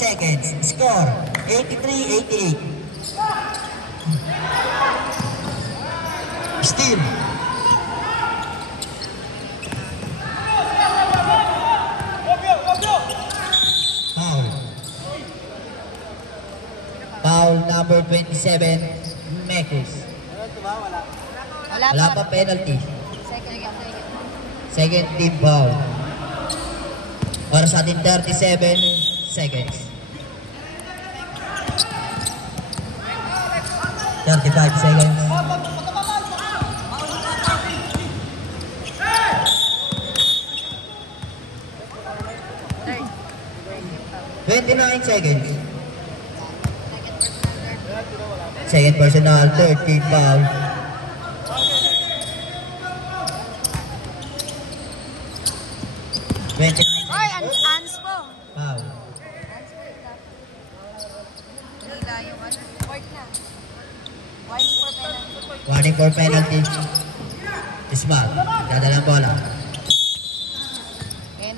seconds. Score 83-88. Steal. Foul. Foul number 27, Mekis. Wala pa penalty. Second team foul. Oras natin 37 seconds. 35 seconds. Twenty-nine seconds. Second personal, 13 foul. Oy, ans po. Foul. Ans po ito. Hila yung ano. Court na. Warning for penalty. Warning for penalty. Ismal, dadalang bola.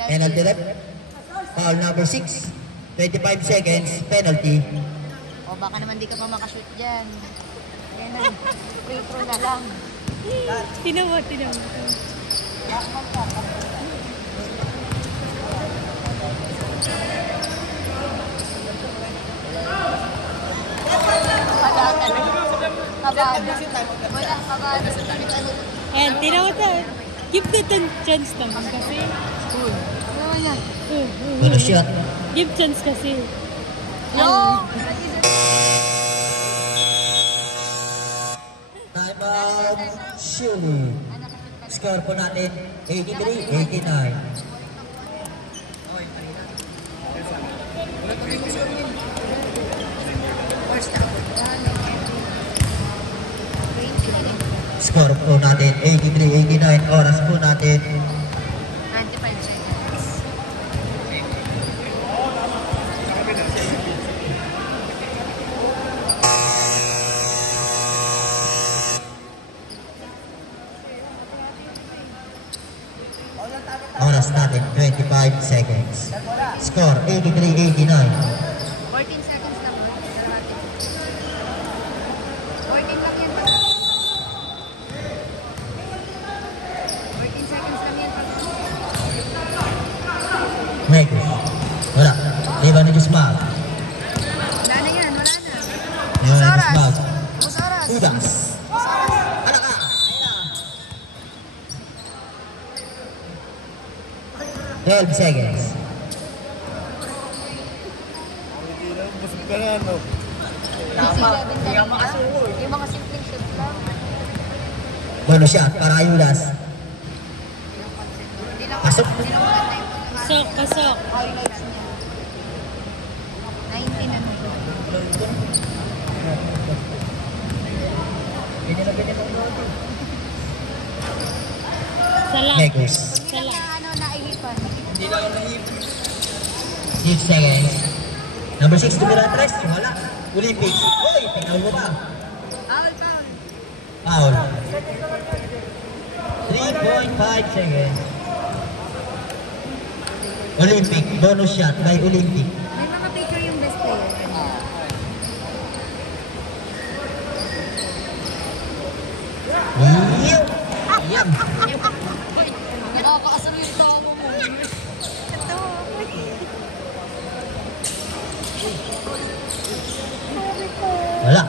Penalty rep. Foul number 6. 25 seconds, penalty. O baka naman di ka pa makashoot dyan. Kaya na, free throw na lang. Tinan mo. Kabada. Wala, kabada. Ayan, tinan mo to. Give the chance naman kasi. Ano yan? Good shot. Give chance kasi. Yung! Time out. Shuli. Score po natin 83-89. Score po natin 83-89. Oras po natin 95 seconds. Oras natin, 25 seconds. Score, 83-89. 14 seconds lang. Kalahati. 14 lang yan. 14 seconds lang yan. Mekus. Wala. Liban na Jusmag. Wala na yan, wala na. Liban na Oras. Jusmag. Bus oras. Udas. Bus oras. Alaka. 12 seconds. Busog ka na, no? Tama. Yung mga simpleng shot lang. Bonus shot para kay Udas. Hindi lang Pasok. hindi lang maganda yung Pasok, pasok. highlights niya. 19 ano ba? Isa lang. Mekus. Isa lang. Ano, naihipan. 6 seconds. Number 6, tumira 3. Wala. Olympics. Uy, tingnan mo ba? Foul, foul. Foul. 3.5 seconds. Olympic. Bonus shot by Olympic. May mga picture yung best player. Yum. Nakakakasalita ako mo. Ito. Wala.